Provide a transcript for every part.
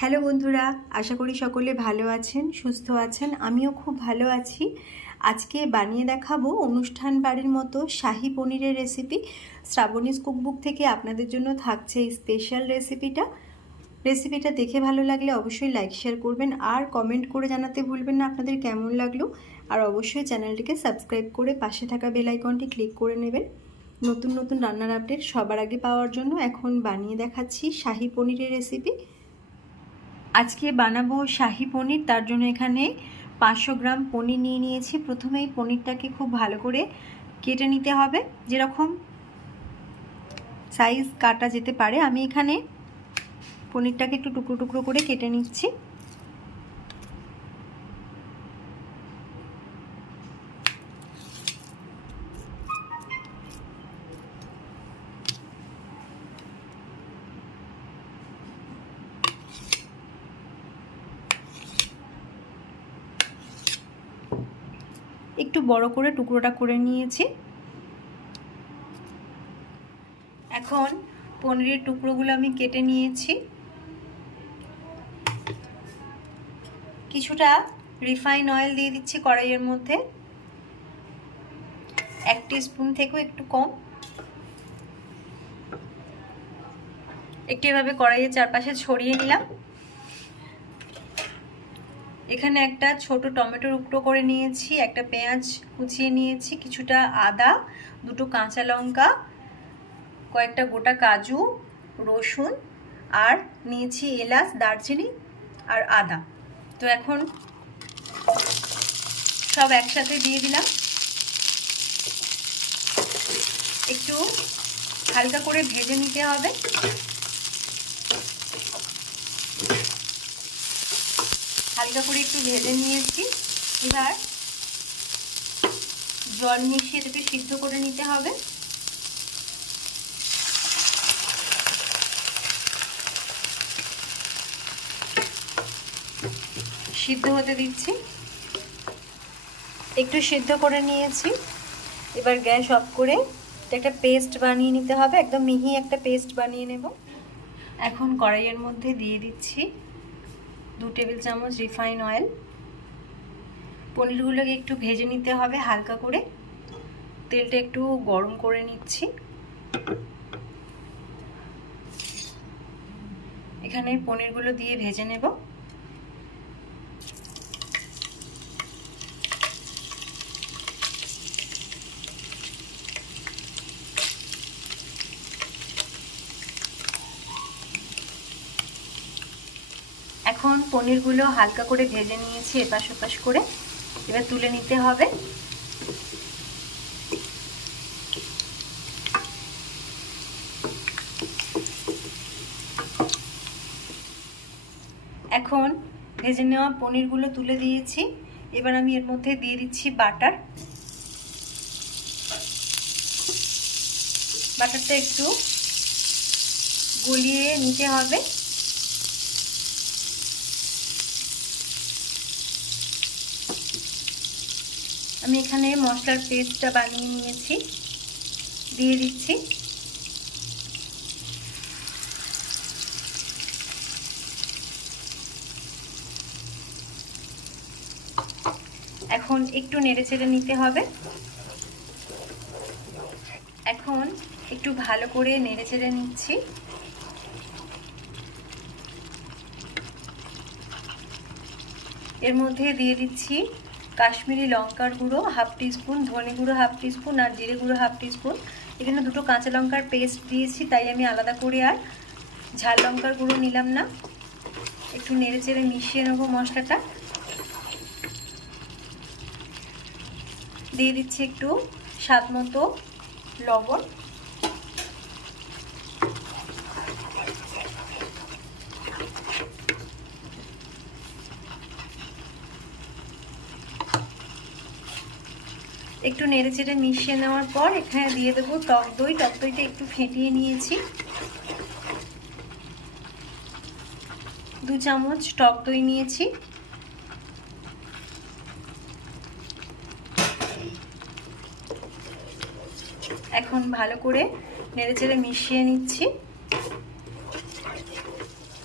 Hello বন্ধুরা, আশা করি সকলে ভালো আছেন, সুস্থ আছেন। আমিও খুব ভালো আছি। আজকে বানিয়ে দেখাবো অনুষ্ঠান বাড়ির মতো শাহি পনিরের রেসিপি। শ্রাবণীস কুকবুক থেকে আপনাদের জন্য থাকছে এই স্পেশাল রেসিপিটা দেখে ভালো লাগলে অবশ্যই লাইক শেয়ার করবেন আর কমেন্ট করে জানাতে ভুলবেন না আপনাদের কেমন লাগলো। আর অবশ্যই চ্যানেলটিকে সাবস্ক্রাইব করে পাশে থাকা বেল আইকনটি ক্লিক করে নেবেন নতুন নতুন রান্নার আপডেট সবার আগে পাওয়ার জন্য। এখন বানিয়ে দেখাচ্ছি শাহি পনিরের রেসিপি। আজকে বানাবো শাহি পনির। তার জন্য এখানে 500 গ্রাম পনির নিয়ে নিয়েছি। প্রথমেই পনিরটাকে খুব ভালো করে কেটে নিতে হবে, যেরকম সাইজ কাটা যেতে পারে। আমি এখানে পনিরটাকে একটু টুকরো টুকরো করে কেটে নিচ্ছি। একটু বড় করে টুকরোটা করে নিয়েছি। এখন পনিরের টুকরোগুলো আমি কেটে নিয়েছি। কিছুটা রিফাইন অয়েল দিয়ে দিচ্ছি কড়াইয়ের মধ্যে, 1 টিস্পুন থেকেও একটু কম। একটু এভাবে কড়াইয়ের চারপাশে ছড়িয়ে নিলাম। এখানে একটা ছোট টমেটো টুকরো করে নিয়েছি, একটা পেঁয়াজ কুচিয়ে নিয়েছি, কিছুটা আদা, দুটো কাঁচা লঙ্কা, কয়েকটা গোটা কাজু, রসুন আর নিয়েছি এলাচ, দারচিনি আর আদা। তো এখন সব একসাথে দিয়ে দিলাম। একটু হালকা করে ভেজে নিতে হবে। হালকা করে একটু ভেজে নিয়েছি। এবার জল মিশিয়ে এটাকে সিদ্ধ করে নিতে হবে। সিদ্ধ হতে দিচ্ছি। একটু সিদ্ধ করে নিয়েছি। এবার গ্যাস অফ করে একটা পেস্ট বানিয়ে নিতে হবে, একদম মিহি একটা পেস্ট বানিয়ে নেব। এখন কড়াইয়ের মধ্যে দিয়ে দিচ্ছি 2 টেবিল চামচ রিফাইন অয়েল। পনিরগুলোকে একটু ভেজে নিতে হবে হালকা করে। তেলটা একটু গরম করে নিচ্ছি। এখানে পনিরগুলো দিয়ে ভেজে নেব। এখন পনিরগুলো হালকা করে ভেজে নিয়েছি এপাশ ওপাশ করে। এবার তুলে নিতে হবে। এখন ভেজে নেওয়া পনিরগুলো তুলে দিয়েছি। এবার আমি এর মধ্যে দিয়ে দিচ্ছি বাটার। বাটারটা একটু গলিয়ে নিতে হবে। আমি এখানে মশলার পেস্টটা বানিয়ে নিয়েছি, দিয়ে দিচ্ছি। এখন একটু নেড়েচেড়ে নিতে হবে। এখন একটু ভালো করে নেড়েচেড়ে নিচ্ছি। এর মধ্যে দিয়ে দিচ্ছি কাশ্মীরি লঙ্কার গুঁড়ো 1/2 টিস্পুন, ধনে গুঁড়ো 1/2 টিস্পুন আর জিরে গুঁড়ো 1/2 টিস্পুন। এখানে দুটো কাঁচা লঙ্কার পেস্ট দিয়েছি, তাই আমি আলাদা করে আর ঝাল লঙ্কার গুঁড়ো নিলাম না। একটু নেড়েচেড়ে মিশিয়ে নেবো মশলাটা। দিয়ে দিচ্ছি একটু স্বাদ মতো লবণ। একটু নেড়েচেড়ে মিশিয়ে নেওয়ার পর এখানে দিয়ে দেবো টক দই। টক দইটা একটু ফেটিয়ে নিয়েছি। 2 চামচ টক দই নিয়েছি। এখন ভালো করে নেড়েচেড়ে মিশিয়ে নিচ্ছি।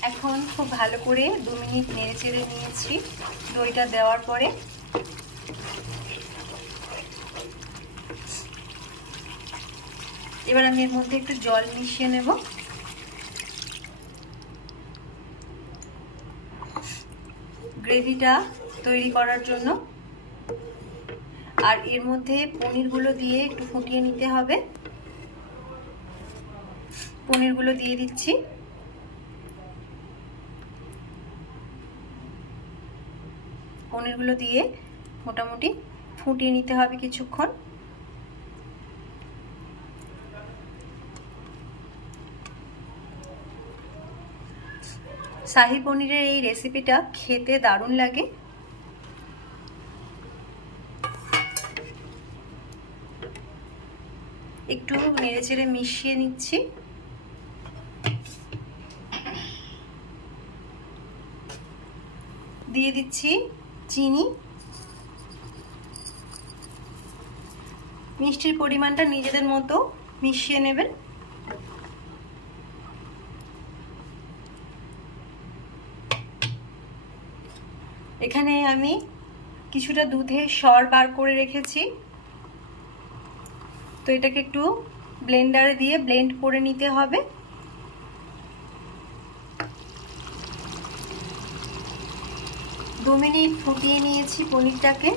এখন খুব ভালো করে 2 মিনিট নেড়ে চেড়ে নিয়েছি। দইটা দেওয়ার পরে এবার আমি এর মধ্যে একটু জল মিশিয়ে নেব। গ্রেভিটা তৈরি করার জন্য। আর এর মধ্যে পনিরগুলো দিয়ে একটু ফুটিয়ে নিতে হবে। পনিরগুলো দিয়ে দিচ্ছি। পনিরগুলো দিয়ে মোটামুটি ফুটিয়ে নিতে হবে কিছুক্ষণ। শাহী পনিরের এই রেসিপিটা খেতে দারুণ লাগে। একটু নেড়েচেড়ে মিশিয়ে নিচ্ছি। দিয়ে দিচ্ছি চিনি। মিষ্টির পরিমাণটা নিজেদের মতো মিশিয়ে নেবেন। এখানে আমি কিছুটা দুধের সর বার করে রেখেছি, তো এটাকে একটু ব্লেন্ডারে দিয়ে ব্লেন্ড করে নিতে হবে। দু মিনিট ফুটিয়ে নিয়েছি পনিরটাকে।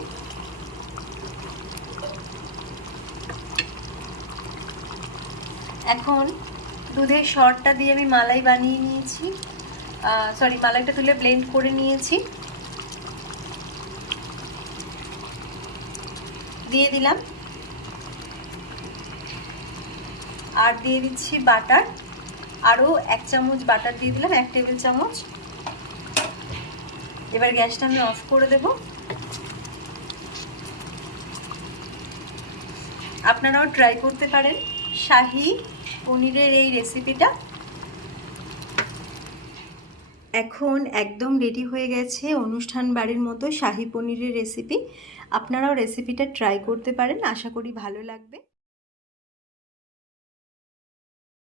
এখন দুধের সরটা দিয়ে আমি মালাই বানিয়ে নিয়েছি, মালাইটা তুলে ব্লেন্ড করে নিয়েছি। দিয়ে দিলাম। আর দিয়ে দিচ্ছি বাটার, আরও 1 চামচ বাটার দিয়ে দিলাম, 1 টেবিল চামচ। এবার গ্যাসটা আমি অফ করে দেব। আপনারাও ট্রাই করতে পারেন শাহী পনিরের এই রেসিপিটা। এখন একদম রেডি হয়ে গেছে অনুষ্ঠান বাড়ির মতো শাহী পনিরের রেসিপি। আপনারাও রেসিপিটা ট্রাই করতে পারেন, আশা করি ভালো লাগবে।